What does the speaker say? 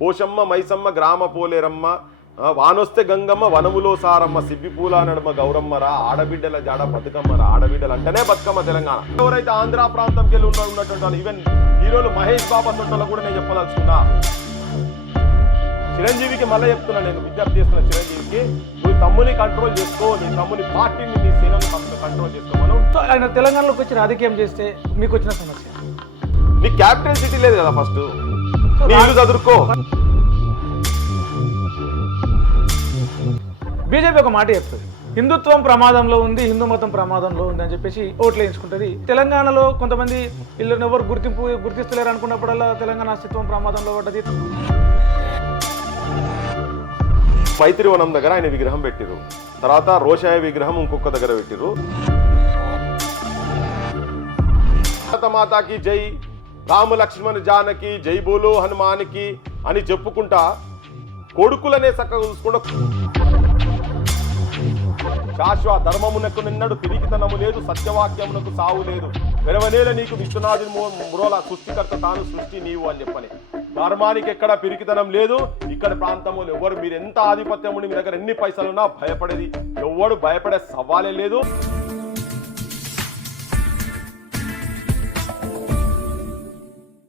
పోషమ్మ మైసమ్మ గ్రామ పోలేరమ్మ వానొస్తే గంగమ్మ వనములో సారమ్మ సిబ్బిపూల నడుమ గౌరమ్మరా ఆడబిడ్డల జాడ బతుకమ్మరా ఆడబిడ్డలు అంటేనే బతుకమ్మ తెలంగాణ. ఎవరైతే ఆంధ్ర ప్రాంతంకి వెళ్ళి ఉన్నటువంటి వాళ్ళు ఈవెన్ హీరోలు మహేష్ బాబా సొంతలో కూడా నేను చెప్పదలుచుకున్నా. చిరంజీవికి మళ్ళీ చెప్తున్నా, నేను విజ్ఞప్తి చేస్తున్నా చిరంజీవికి, నువ్వు తమ్ముని కంట్రోల్ చేసుకో, నీ తమ్ముని పార్టీని నీ సేనని కంట్రోల్ చేసుకోమను. ఆయన తెలంగాణలోకి వచ్చి రాజకీయం చేస్తే మీకు వచ్చిన సమస్య, నీ క్యాపిటల్ సిటీ లేదు కదా, ఫస్ట్ నీ ఇల్లు చదువుకో. బీజేపీ ఒక మాట చెప్తుంది, హిందుత్వం ప్రమాదంలో ఉంది, హిందూ మతం ప్రమాదంలో ఉంది అని చెప్పేసి ఓట్లు వేయించుకుంటుంది. తెలంగాణలో కొంతమంది వీళ్ళని ఎవరు గుర్తిస్తలేరు అనుకున్నప్పుడల్లా తెలంగాణ అస్తిత్వం ప్రమాదంలో పడ్డది. మైత్రివనం దగ్గర ఆయన విగ్రహం పెట్టిరు, తర్వాత రోషాయ విగ్రహం ఇంకొక దగ్గర పెట్టిరు. మాతాకి జై, రామ లక్ష్మణ్ జానకి, జై బోలో హనుమానికి అని చెప్పుకుంటా కొడుకులనే చక్కగా చూసుకుంటా శాశ్వత ధర్మమునకు నిన్నడు పిరికితనము లేదు, సత్యవాక్యమునకు సావు లేదు, వెరవనేల నీకు విశ్వనాథుని మురోల సృష్టికర్త తాను సృష్టి నీవు అని చెప్పని. ధర్మానికి ఎక్కడ పిరికితనం లేదు ఇక్కడ ప్రాంతంలో. ఎవరు మీరు ఎంత ఆధిపత్యం ఉండి మీ దగ్గర ఎన్ని పైసలున్నా భయపడేది ఎవడు భయపడే సవాలే లేదు.